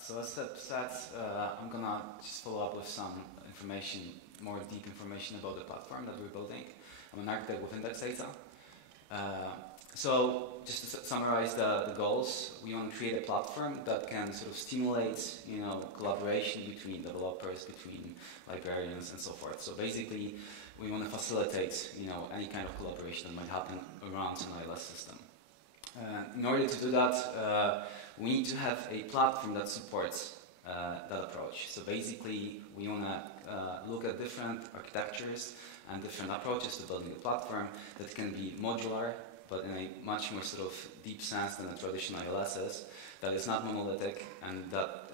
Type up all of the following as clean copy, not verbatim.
So as Seb said, I'm gonna just follow up with some information, more deep information about the platform that we're building. I'm an architect with index data. So just to summarize the goals, we want to create a platform that can sort of stimulate, collaboration between developers, between librarians, and so forth. So basically, we want to facilitate, any kind of collaboration that might happen around an ILS system. In order to do that, we need to have a platform that supports that approach. So basically, we want to look at different architectures and different approaches to building a platform that can be modular, but in a much more sort of deep sense than a traditional ILS is, that is not monolithic, and that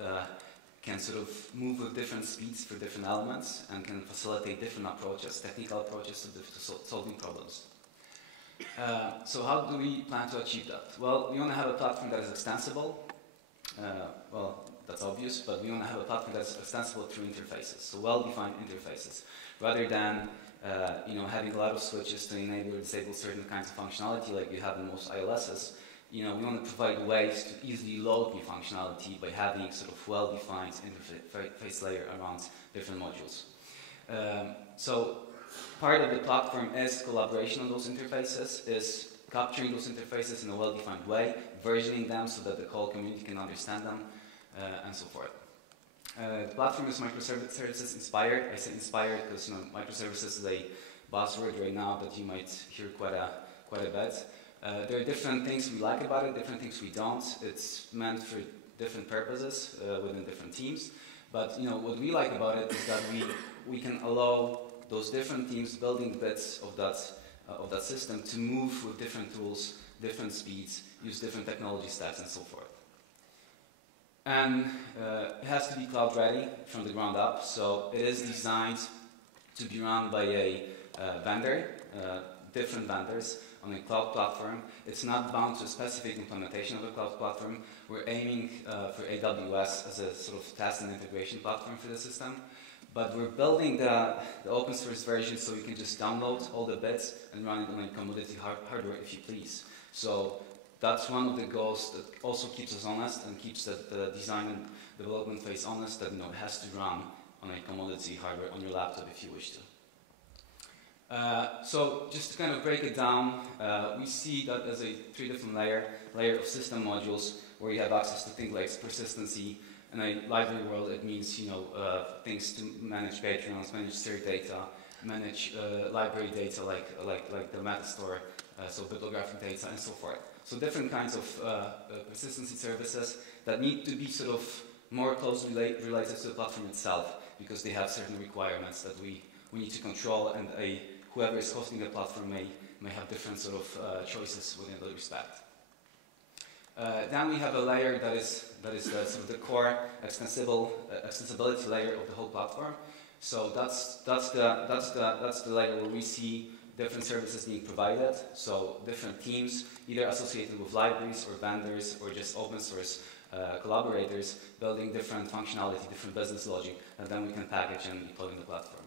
can sort of move with different speeds for different elements and can facilitate different approaches, technical approaches to solving problems. So how do we plan to achieve that? Well, we want to have a platform that is extensible. Well, that's obvious, but we want to have a platform that's extensible through interfaces, so well-defined interfaces, rather than having a lot of switches to enable or disable certain kinds of functionality like you have in most ILSs. We want to provide ways to easily load new functionality by having sort of well-defined interface layer around different modules. So part of the platform is collaboration on those interfaces, is capturing those interfaces in a well-defined way, versioning them so that the whole community can understand them, and so forth. The platform is microservices inspired. I say inspired because microservices is a buzzword right now that you might hear quite a bit. There are different things we like about it, different things we don't. It's meant for different purposes within different teams. But what we like about it is that we can allow those different teams building bits of that system to move with different tools, different speeds, use different technology stacks, and so forth. And it has to be cloud ready from the ground up, so it is designed to be run by a vendor, different vendors on a cloud platform. It's not bound to a specific implementation of a cloud platform. We're aiming for AWS as a sort of test and integration platform for the system. But we're building the open source version so you can just download all the bits and run it on a commodity hardware if you please. So that's one of the goals that also keeps us honest and keeps the design and development phase honest, that it has to run on a commodity hardware on your laptop if you wish to. So just to kind of break it down, we see that as a three different layer of system modules where you have access to things like persistency. In a library world, it means things to manage Patreons, manage shared data, manage library data like the metastore, so bibliographic data, and so forth. So different kinds of persistency services that need to be sort of more closely related to the platform itself, because they have certain requirements that we need to control, and whoever is hosting the platform may have different sort of choices within that respect. Then we have a layer that is the sort of the core extensibility layer of the whole platform. So that's the layer where we see different services being provided. So different teams, either associated with libraries or vendors or just open source collaborators, building different functionality, different business logic, and then we can package and deploy in the platform.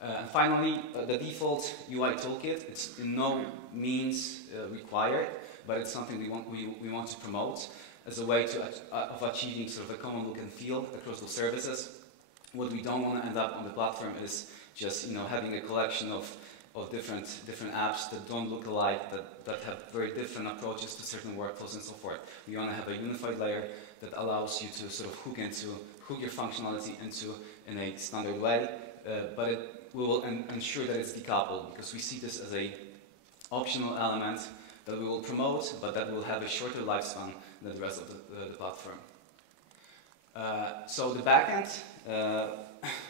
And finally, the default UI toolkit, it's in no means required, but it's something we want to promote as a way of achieving sort of a common look and feel across those services. What we don't want to end up on the platform is just having a collection of different apps that don't look alike, that have very different approaches to certain workflows and so forth. We want to have a unified layer that allows you to sort of hook your functionality into in a standard way, but we will ensure that it's decoupled, because we see this as a optional element that we will promote, but that will have a shorter lifespan than the rest of the platform. So the backend,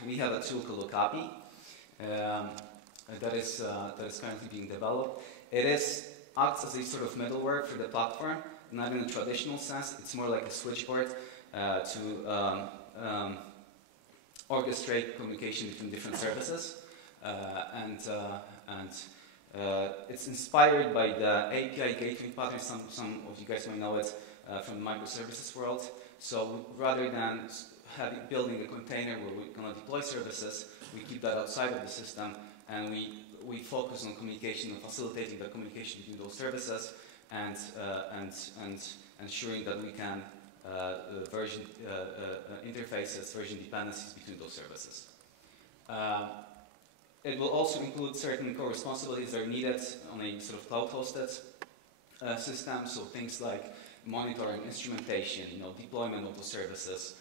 we have a tool called Copy that is currently being developed. It acts as a sort of middleware for the platform, not in a traditional sense. It's more like a switchboard to orchestrate communication between different services, and it's inspired by the API gateway pattern. Some of you guys may know it from the microservices world. So rather than building a container where we're going to deploy services, we keep that outside of the system, and we focus on communication and facilitating the communication between those services, and ensuring that we can version interfaces, version dependencies between those services. It will also include certain core responsibilities that are needed on a sort of cloud-hosted system, so things like monitoring, instrumentation, deployment of the services,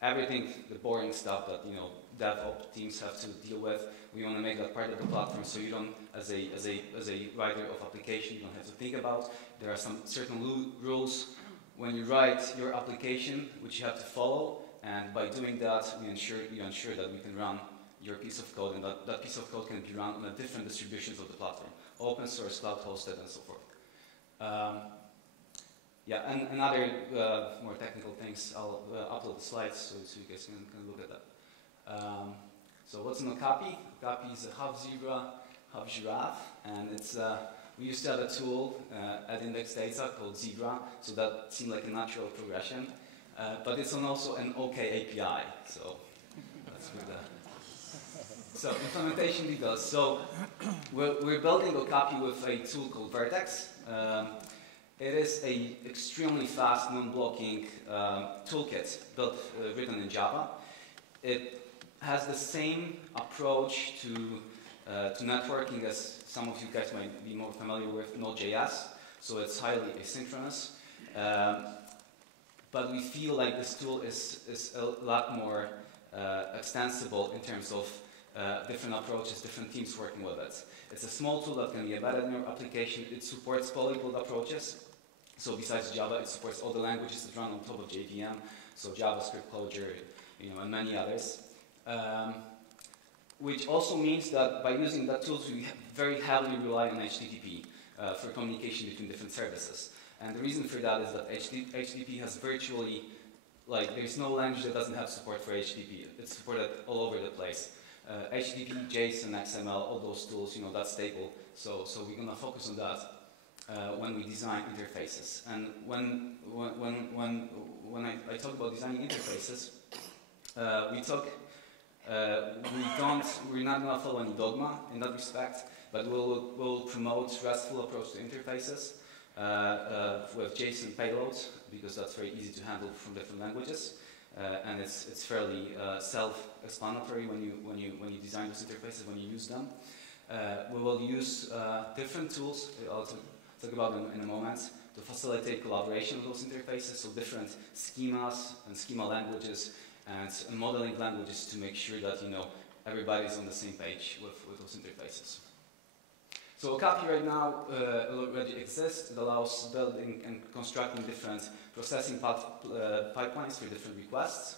everything, the boring stuff that DevOps teams have to deal with. We want to make that part of the platform, so you don't, as a writer of application, you don't have to think about. There are some certain rules when you write your application, which you have to follow, and by doing that, you ensure that we can run your piece of code, and that piece of code can be run on the different distributions of the platform, open source, cloud hosted, and so forth. Yeah, and other more technical things, I'll upload the slides so you guys can look at that. So what's in Okapi? Okapi is a half zebra, half giraffe, and it's we used to have a tool at Index Data called Zebra, so that seemed like a natural progression. But it's also an OK API, so that's good. So implementation details. So we're building Okapi with a tool called Vertex. It is an extremely fast, non-blocking toolkit written in Java. It has the same approach to networking as some of you guys might be more familiar with Node.js. So it's highly asynchronous. But we feel like this tool is a lot more extensible in terms of different approaches, different teams working with it. It's a small tool that can be embedded in your application. It supports polyglot approaches. So besides Java, it supports all the languages that run on top of JVM, so JavaScript, Clojure, and many others. Which also means that by using that tool, we very heavily rely on HTTP for communication between different services. And the reason for that is that HTTP has virtually, there's no language that doesn't have support for HTTP. It's supported all over the place. HTTP, JSON, XML, all those tools, that's stable. So we're going to focus on that when we design interfaces. And when I talk about designing interfaces, we're not going to follow any dogma in that respect, but we'll promote restful approach to interfaces with JSON payloads, because that's very easy to handle from different languages. And it's fairly self-explanatory when you design those interfaces, when you use them. We will use different tools, I'll talk about them in a moment, to facilitate collaboration of those interfaces, so different schemas and schema languages and modeling languages to make sure that everybody's on the same page with those interfaces. So Okapi right now already exists. It allows building and constructing different processing pipelines for different requests.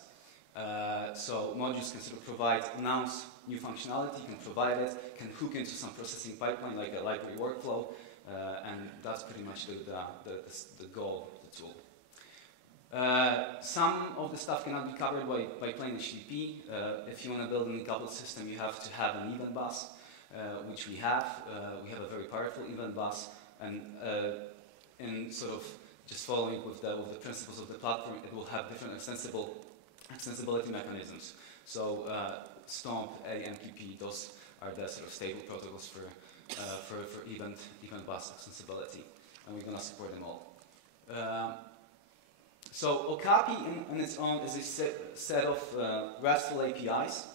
So modules can sort of announce new functionality, can provide it, can hook into some processing pipeline like a library workflow, and that's pretty much the goal of the tool. Some of the stuff cannot be covered by plain HTTP. If you want to build an encoupled system, you have to have an event bus, which we have. We have a very powerful event bus, and in sort of just following with the principles of the platform, it will have different extensibility mechanisms. So Stomp, AMQP, those are the sort of stable protocols for event bus extensibility, and we're going to support them all. So Okapi on its own is a set of RESTful APIs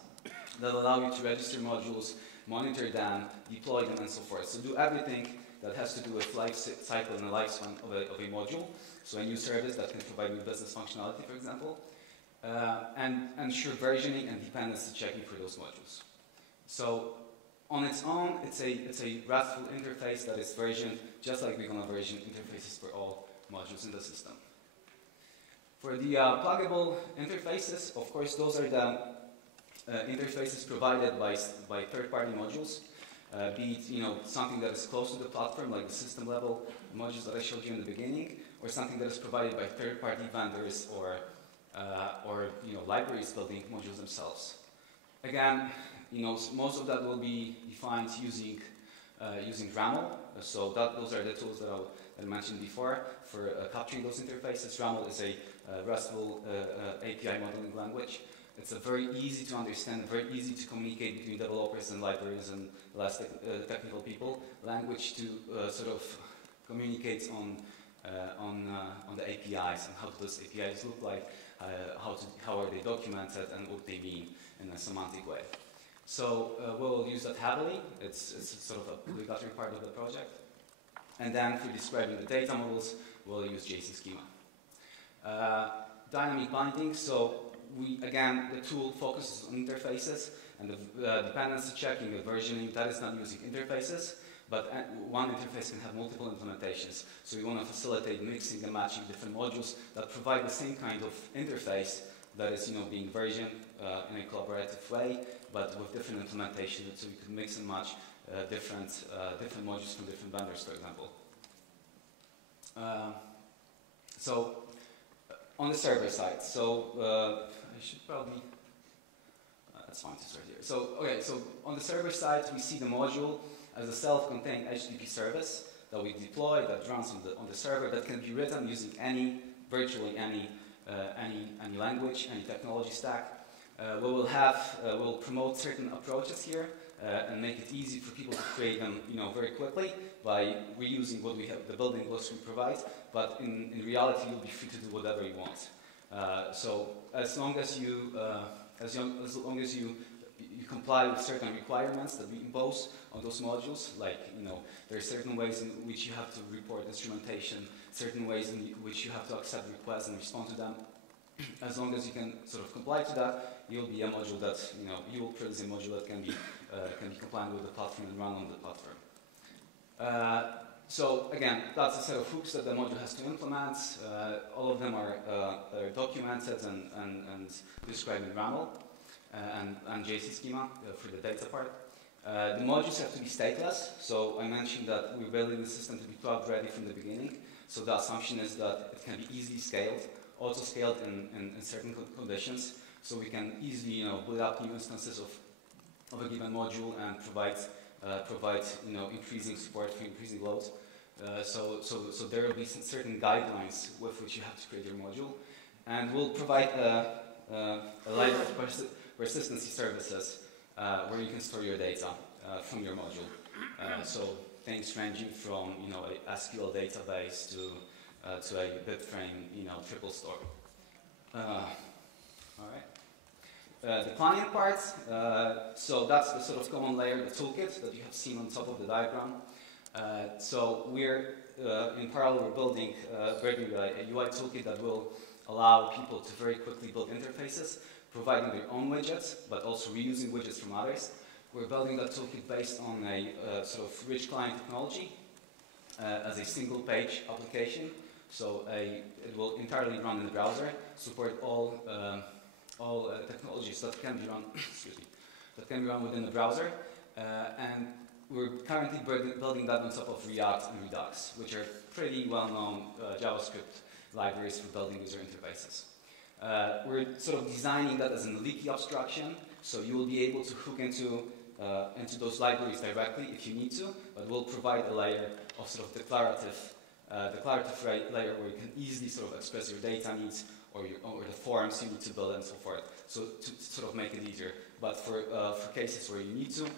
that allow you to register modules, monitor them, deploy them, and so forth. So do everything that has to do with life cycle and the lifespan of a module. So a new service that can provide new business functionality, for example, and ensure versioning and dependency checking for those modules. So on its own, it's a RESTful interface that is versioned just like we're going to version interfaces for all modules in the system. For the pluggable interfaces, of course, those are the interfaces provided by third-party modules, be it something that is close to the platform, like the system-level modules that I showed you in the beginning, or something that is provided by third-party vendors or libraries building modules themselves. Again, most of that will be defined using RAML. So those are the tools that I mentioned before for capturing those interfaces. RAML is a RESTful API modeling language. It's a very easy to understand, very easy to communicate between developers and libraries and less technical people. Language to sort of communicate on on the APIs and how do those APIs look like, how are they documented, and what they mean in a semantic way. So we'll use that heavily. It's sort of a obligatory part of the project. And then for describing the data models, we'll use JSON schema. Dynamic binding. So again, the tool focuses on interfaces, and the dependency checking, the versioning, that is not using interfaces. But one interface can have multiple implementations. So we want to facilitate mixing and matching different modules that provide the same kind of interface that is, being versioned in a collaborative way, but with different implementations. So we could mix and match different modules from different vendors, for example. So on the server side, so I should probably. That's fine to start here. So so on the server side, we see the module as a self-contained HTTP service that we deploy, that runs on the server, that can be written using virtually any language, any technology stack. We'll promote certain approaches here and make it easy for people to create them, very quickly by reusing what we have, the building blocks we provide. But in reality, you'll be free to do whatever you want. So as long as you comply with certain requirements that we impose on those modules, like, there are certain ways in which you have to report instrumentation, certain ways in which you have to accept requests and respond to them. As long as you can sort of comply to that, you'll be a module that, you will produce a module that can be compliant with the platform and run on the platform. So again, that's a set of hooks that the module has to implement. All of them are documented and described in RAML. And JSON schema for the data part. The modules have to be stateless, so I mentioned that we're building the system to be cloud ready from the beginning, so the assumption is that it can be easily scaled, auto-scaled in certain conditions, so we can easily build up new instances of a given module and provide increasing support for increasing loads. So there will be certain guidelines with which you have to create your module, and we'll provide a library of persistency services where you can store your data from your module. So things ranging from a SQL database to a Bitframe triple store. All right. The client part. So that's the sort of common layer, the toolkit that you have seen on top of the diagram. So we're in parallel we're building a UI toolkit that will allow people to very quickly build interfaces, providing their own widgets, but also reusing widgets from others. We're building that toolkit based on a sort of rich client technology as a single-page application. So it will entirely run in the browser, support all technologies that can be run, that can be run within the browser, and we're currently building that on top of React and Redux, which are pretty well-known JavaScript libraries for building user interfaces. We're sort of designing that as a leaky abstraction, so you will be able to hook into those libraries directly if you need to, but we'll provide a layer of sort of declarative layer where you can easily sort of express your data needs or the forms you need to build and so forth, so to sort of make it easier. But for cases where you need to,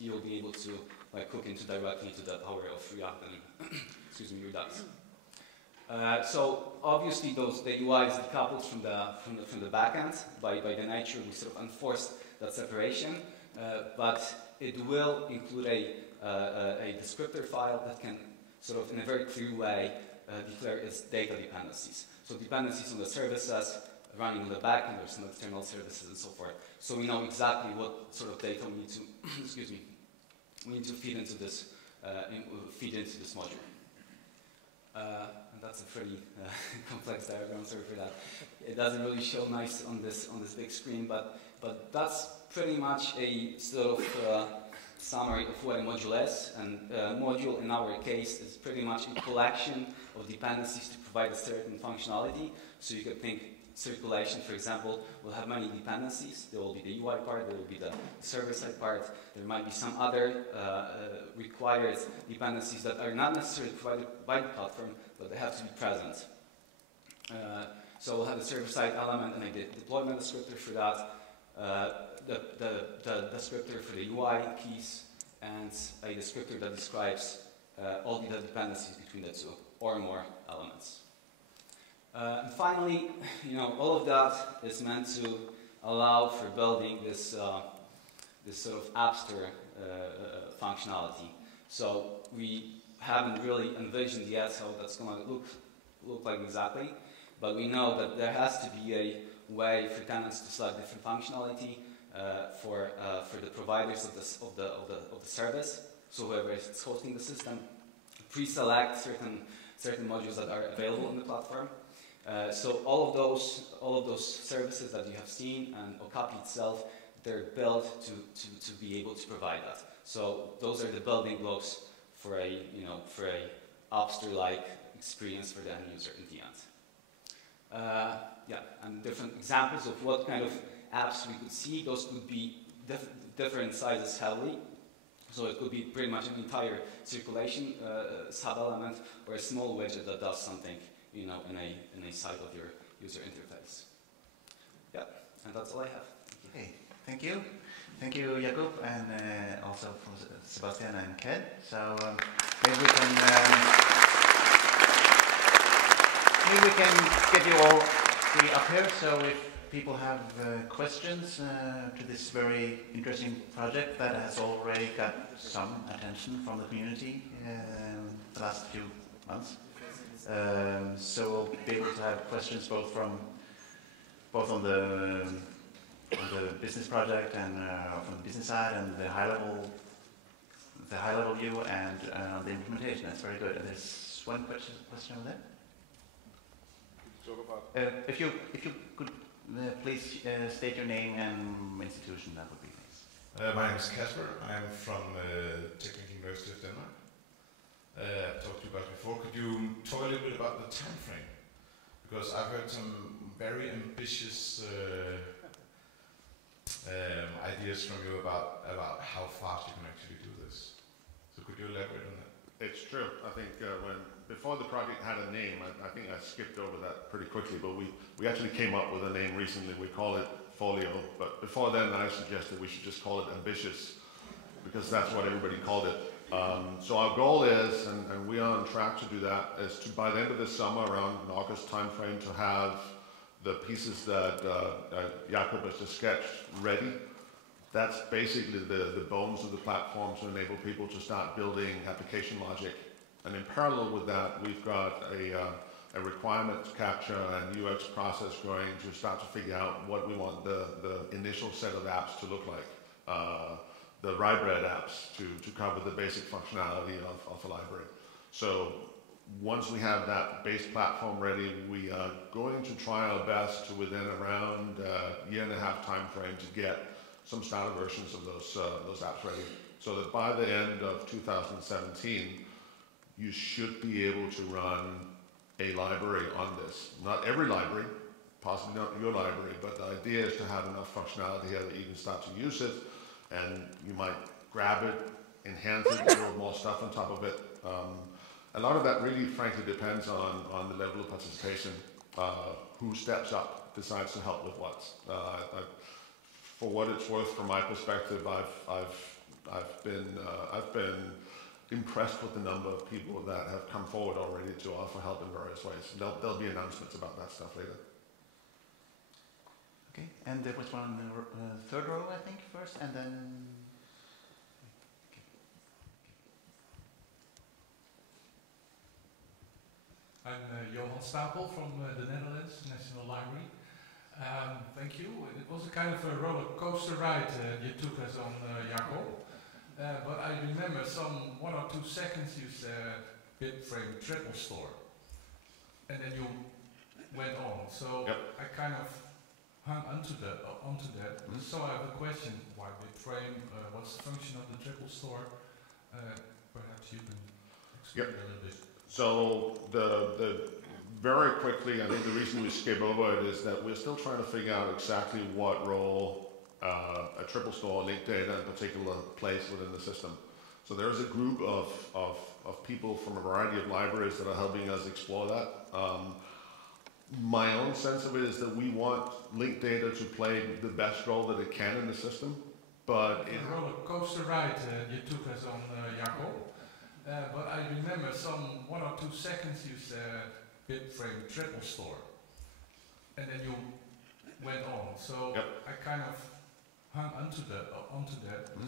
you'll be able to hook directly into the power of React and Redux. So obviously the UI is decoupled from the backend by the nature. We sort of enforce that separation, but it will include a descriptor file that can sort of in a very clear way declare its data dependencies. So dependencies on the services running on the backend, or some external services and so forth. So we know exactly what sort of data we need to we need to feed into this module. And that's a pretty complex diagram, sorry for that. It doesn't really show nice on this big screen, but that's pretty much a sort of summary of what a module is. And a module in our case is pretty much a collection of dependencies to provide a certain functionality. So you could think circulation, for example, will have many dependencies. There will be the UI part, there will be the server-side part. There might be some other required dependencies that are not necessarily provided by the platform, but they have to be present. So we'll have the server-side element and a deployment descriptor for that, the descriptor for the UI keys, and a descriptor that describes all the dependencies between the two. or more elements. And finally, all of that is meant to allow for building this sort of apster functionality. So we haven't really envisioned yet how that's going to look like exactly, but we know that there has to be a way for tenants to select different functionality for the providers of the service. So whoever is hosting the system, pre-select certain modules that are available in the platform. So all of those services that you have seen and Okapi itself, they're built to be able to provide that. So those are the building blocks for a apster-like experience for the end user in the end. Yeah, and different examples of what kind of apps we could see. Those could be different sizes heavily. So it could be pretty much an entire circulation sub-element or a small widget that does something, in a side of your user interface. Yeah, and that's all I have. Okay, thank you. Thank you, Jakub, and also from Sebastian and Ken. So maybe we can get you all three up here. So if people have questions to this very interesting project that has already got some attention from the community the last few months. So we'll be able to have questions both on the business project and from the business side and the high level view and the implementation. That's very good. And there's one question over there. If you could please state your name and institution, that would be nice. My name is Kasper. I'm from Technical University of Denmark. I've talked to you about it before. Could you talk a little bit about the time frame? Because I've heard some very ambitious ideas from you about how fast you can actually do this. So could you elaborate on that? It's true. I think before the project had a name, I think I skipped over that pretty quickly, but we actually came up with a name recently. We call it Folio, but before then I suggested we should just call it Ambitious, because that's what everybody called it. So our goal is, and we are on track to do that, is to, by the end of this summer, around an August timeframe, to have the pieces that Jakub has just sketched ready. That's basically the bones of the platform to enable people to start building application logic. And in parallel with that, we've got a requirements capture and UX process going to start to figure out what we want the initial set of apps to look like. The Rye-bred apps to cover the basic functionality of a library. So once we have that base platform ready, we are going to try our best to, within around a year-and-a-half time frame, to get some starter versions of those apps ready, so that by the end of 2017, you should be able to run a library on this. Not every library, possibly not your library, but the idea is to have enough functionality here that you can start to use it, and you might grab it, enhance it, build more stuff on top of it. A lot of that really, frankly, depends on the level of participation. Who steps up, decides to help with what. For what it's worth, from my perspective, I've been impressed with the number of people that have come forward already to offer help in various ways. There'll be announcements about that stuff later. Okay, and there was one in the third row, I think, first, and then... Okay. I'm Johan Stapel from the Netherlands National Library. Thank you. It was a kind of a roller coaster ride you took us on, Jakub. But I remember 1 or 2 seconds you said Bitframe triple store, and then you went on. So yep. I kind of hung onto that. Mm-hmm. So I have a question: why Bitframe? What's the function of the triple store? Perhaps you can explain a little bit. So the very quickly, I think the reason we skip over it is that we're still trying to figure out exactly what role a triple store linked data in particular plays within the system. So there's a group of people from a variety of libraries that are helping us explore that. My own sense of it is that we want linked data to play the best role that it can in the system, but a roller coaster ride you took us on, Jakub. but I remember some 1 or 2 seconds you said Bitframe triple store, and then you went on. So Yep. I kind of hung onto that.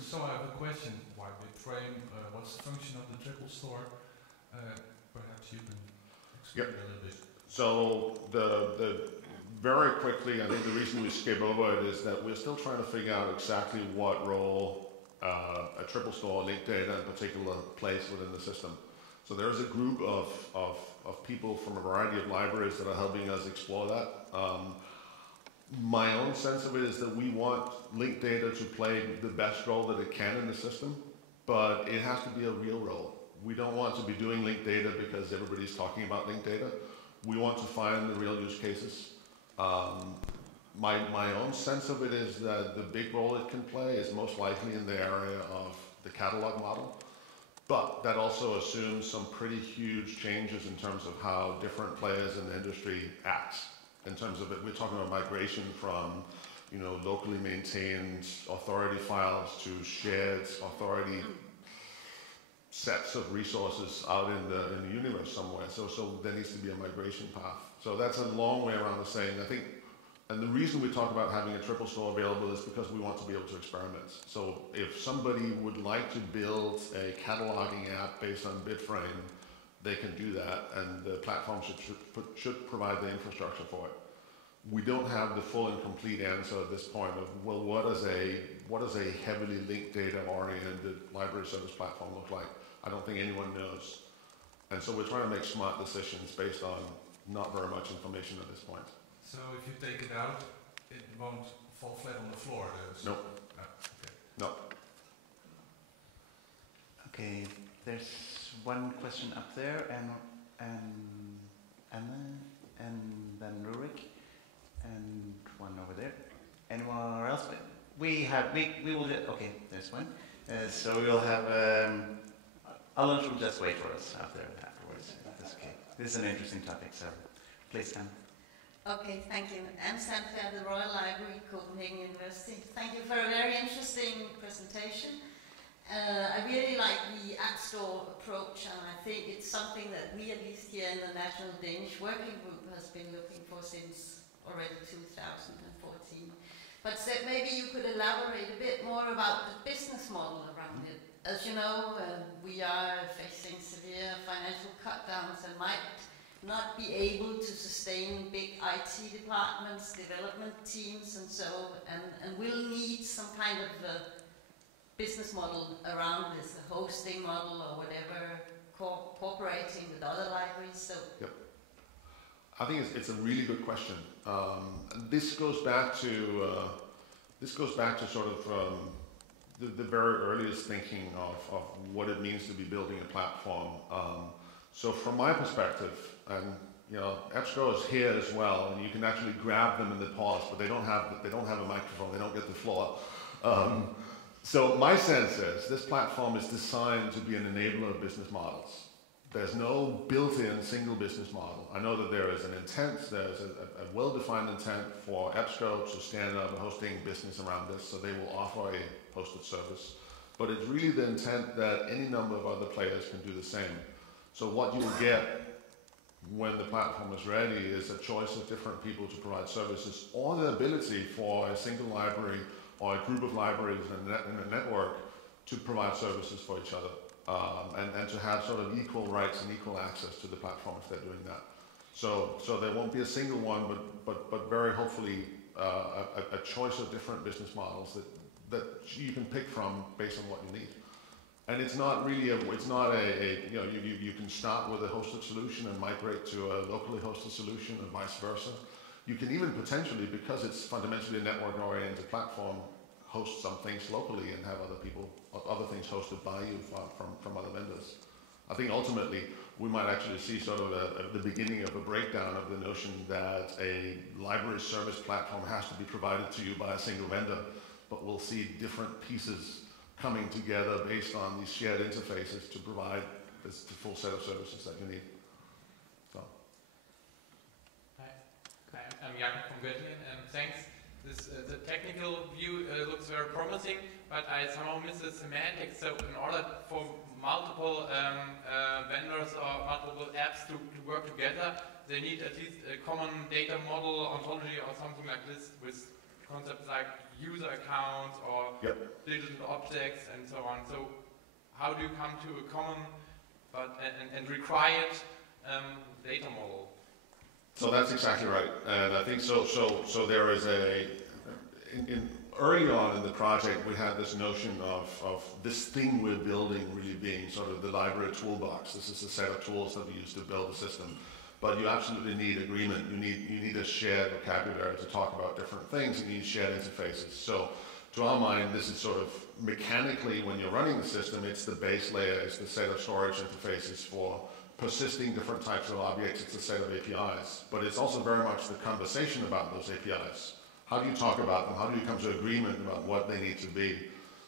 So I have a question: why Bitframe? What's the function of the triple store? Perhaps you can explain a little bit. So the very quickly, I think the reason we skip over it is that we're still trying to figure out exactly what role a triple store linked data in particular plays within the system. So there is a group of people from a variety of libraries that are helping us explore that. My own sense of it is that we want linked data to play the best role that it can in the system, but it has to be a real role. We don't want to be doing linked data because everybody's talking about linked data. We want to find the real use cases. My own sense of it is that the big role it can play is most likely in the area of the catalog model, but that also assumes some pretty huge changes in terms of how different players in the industry act. In terms of it, we're talking about migration from, locally maintained authority files to shared authority sets of resources out in the universe somewhere. So there needs to be a migration path. So that's a long way around of saying, I think, and the reason we talk about having a triple store available is because we want to be able to experiment. So if somebody would like to build a cataloging app based on Bitframe, they can do that, and the platform should provide the infrastructure for it. We don't have the full and complete answer at this point of, well, what does a heavily linked data-oriented library service platform look like? I don't think anyone knows. And so we're trying to make smart decisions based on not very much information at this point. So if you take it out, it won't fall flat on the floor? Nope. Okay. No. Okay, there's one question up there, and Anna, and then Rurik, and one over there. Anyone else? We will just, okay, there's one. So we'll have, Alan will just wait for us up there afterwards. That's okay. This is an interesting topic, so please, Anne. Okay, thank you. I'm Sandra at the Royal Library, Copenhagen University. Thank you for a very interesting presentation. I really like the App Store approach, and I think it's something that we, at least here in the National Danish Working Group, has been looking for since already 2014. But maybe you could elaborate a bit more about the business model around it. As you know, we are facing severe financial cutdowns and might not be able to sustain big IT departments, development teams, and so, and we'll need some kind of business model around this, a hosting model or whatever, cooperating with other libraries. So. Yep. I think it's a really good question. This goes back to sort of the very earliest thinking of what it means to be building a platform. So from my perspective, and EBSCO is here as well, and you can actually grab them in the paws, but they don't have a microphone, they don't get the floor. So my sense is this platform is designed to be an enabler of business models. There's no built-in single business model. I know that there is an intent, there's a well-defined intent for EBSCO to stand up a hosting business around this, so they will offer a hosted service. But it's really the intent that any number of other players can do the same. So what you will get when the platform is ready is a choice of different people to provide services, or the ability for a single library or a group of libraries in a network to provide services for each other. And to have sort of equal rights and equal access to the platform if they're doing that. So there won't be a single one, but very hopefully a choice of different business models that you can pick from based on what you need. And it's not really you can start with a hosted solution and migrate to a locally hosted solution and vice versa. You can even potentially, because it's fundamentally a network-oriented platform, host some things locally and have other things hosted by you from other vendors. I think ultimately we might actually see sort of the beginning of a breakdown of the notion that a library service platform has to be provided to you by a single vendor, but we'll see different pieces coming together based on these shared interfaces to provide the full set of services that you need. So. Hi, I'm Jakub from Göttingen, and thanks. The technical view looks very promising, but I somehow miss the semantics. So in order for multiple vendors or multiple apps to work together, they need at least a common data model, ontology, or something like this, with concepts like user accounts or digital objects and so on. So how do you come to a common and required data model? So that's exactly right, and I think so there is early on in the project we had this notion of this thing we're building really being sort of the library toolbox. This is a set of tools that we use to build a system. But you absolutely need agreement. You need a shared vocabulary to talk about different things. You need shared interfaces. So to our mind, this is sort of mechanically, when you're running the system, it's the base layer, it's the set of storage interfaces for persisting different types of objects, it's a set of APIs. But it's also very much the conversation about those APIs. How do you talk about them? How do you come to agreement about what they need to be?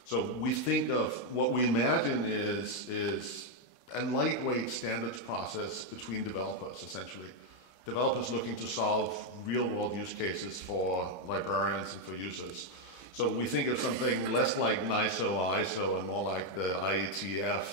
So we think of what we imagine is a lightweight standards process between developers, essentially. Developers looking to solve real-world use cases for librarians and for users. So we think of something less like NISO or ISO and more like the IETF,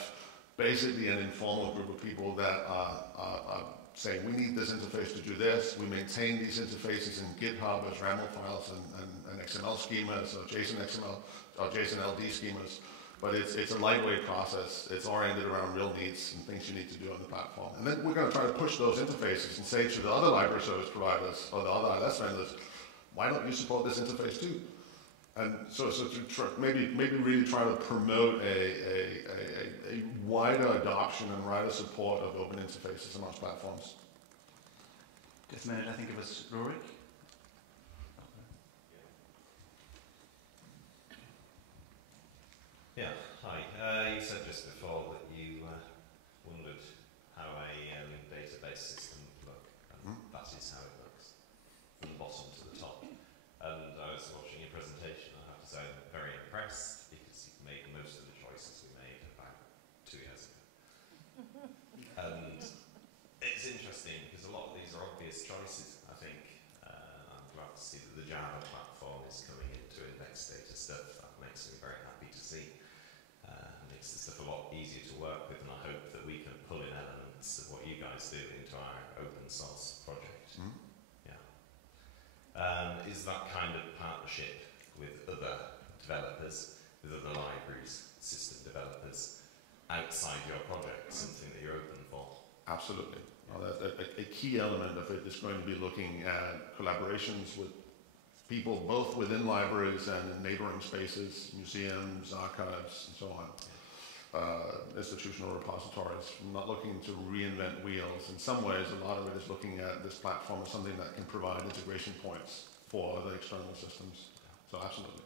basically an informal group of people that are saying, we need this interface to do this. We maintain these interfaces in GitHub as RAML files and XML schemas or JSON XML or JSON LD schemas. But it's a lightweight process. It's oriented around real needs and things you need to do on the platform. And then we're going to try to push those interfaces and say to the other library service providers or the other ILS vendors, why don't you support this interface too? And so to maybe really try to promote a wider adoption and wider support of open interfaces amongst platforms. Just a minute, I think it was Rurik. Yeah, hi. You said just before that you wondered how a linked database system would look, and that is how it looks, from the bottom to the top. And I was watching your presentation, I have to say I'm very impressed, because you've made most of the choices we made about 2 years ago. And it's interesting, because a lot of these are obvious choices, I think. I'm glad to see that the Java platform is coming into index data stuff. That makes me very happy to see. Makes the stuff a lot easier to work with, and I hope that we can pull in elements of what you guys do into our open source project. Is that kind of partnership with other developers, with other libraries, system developers, outside your project, something that you're open for? Absolutely. Well, a key element of it is going to be looking at collaborations with people both within libraries and in neighboring spaces, museums, archives, and so on. Institutional repositories. I'm not looking to reinvent wheels. In some ways, a lot of it is looking at this platform as something that can provide integration points for other external systems. So absolutely.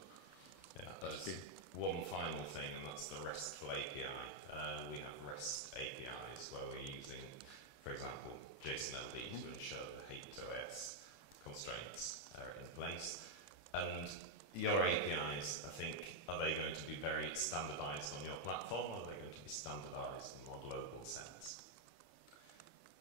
Yeah, there's one final thing, and that's the RESTful API. We have REST APIs where we're using, for example, JSON LD to ensure the HTOS constraints are in place. And your APIs, I think, are they going to be very standardized on your platform, or are they going to be standardized in more global sense?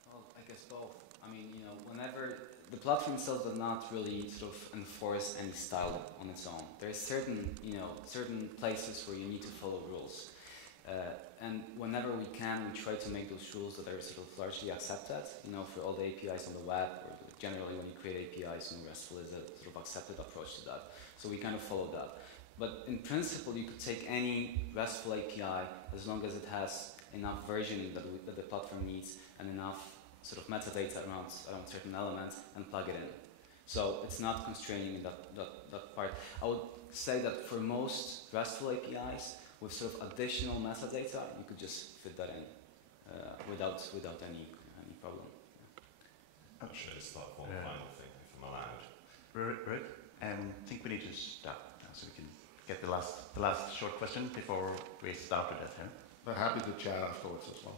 Well, I guess both. I mean, whenever the platform itself does not really sort of enforce any style on its own. There are certain places where you need to follow rules. And whenever we can, we try to make those rules that are sort of largely accepted, for all the APIs on the web, or generally when you create APIs, RESTful is a sort of accepted approach to that. So we kind of follow that. But in principle, you could take any RESTful API as long as it has enough versioning that the platform needs and enough sort of metadata around certain elements and plug it in. So it's not constraining in that part. I would say that for most RESTful APIs, with sort of additional metadata, you could just fit that in without any problem. I'm sure it's that one final thing, if I'm allowed. Right. I think we need to stop now so we can get the last short question before we start with that. I'm happy to chat afterwards as well.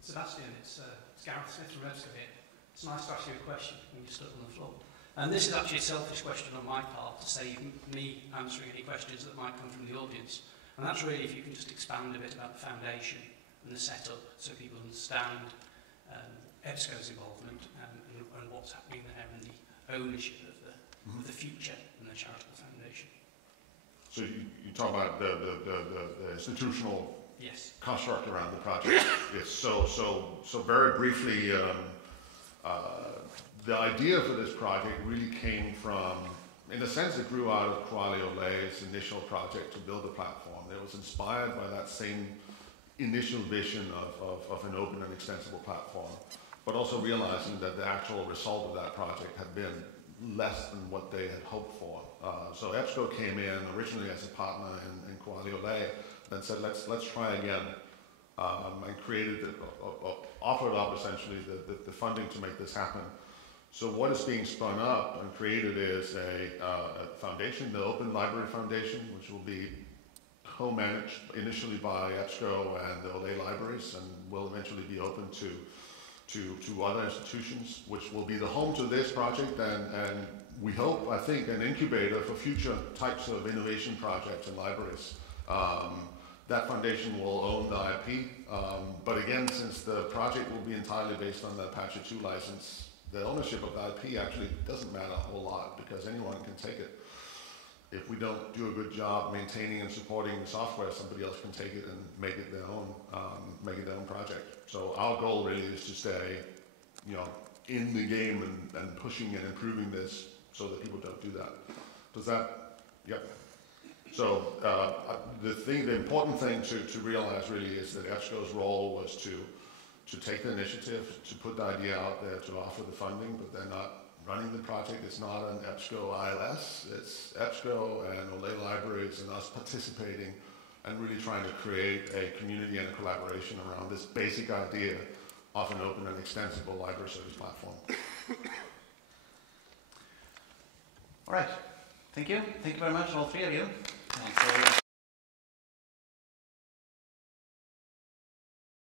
Sebastian, it's Gareth Smith from Rebsco here. It's nice to ask you a question when you're stuck on the floor. And this is actually a selfish question on my part to save me answering any questions that might come from the audience. And that's really if you can just expand a bit about the foundation and the setup so people understand EBSCO's involvement and what's happening there and the ownership of the future and the charitable foundation. So you talk about the institutional Yes. construct around the project. Yes. So very briefly, the idea for this project really came from, in a sense, it grew out of Qualio's initial project to build a platform. It was inspired by that same initial vision of an open and extensible platform, but also realizing that the actual result of that project had been less than what they had hoped for. So EBSCO came in originally as a partner in Qualio, then said, let's try again, and created, offered up essentially the funding to make this happen. So what is being spun up and created is a foundation, the Open Library Foundation, which will be co-managed initially by EBSCO and the OLE libraries, and will eventually be open to other institutions, which will be the home to this project, and we hope, I think, an incubator for future types of innovation projects and libraries. That foundation will own the IP, but again, since the project will be entirely based on the Apache 2 license, the ownership of the IP actually doesn't matter a whole lot, because anyone can take it. If we don't do a good job maintaining and supporting the software, somebody else can take it and make it their own project. So our goal really is to stay, in the game and pushing and improving this so that people don't do that. Does that? Yep. So the important thing to realize really is that EBSCO's role was to take the initiative, to put the idea out there, to offer the funding, but they're not running the project. It's not an EBSCO ILS, it's EBSCO and OLE libraries and us participating and really trying to create a community and a collaboration around this basic idea of an open and extensible library service platform. All right. Thank you. Thank you very much, all three of you. Thanks.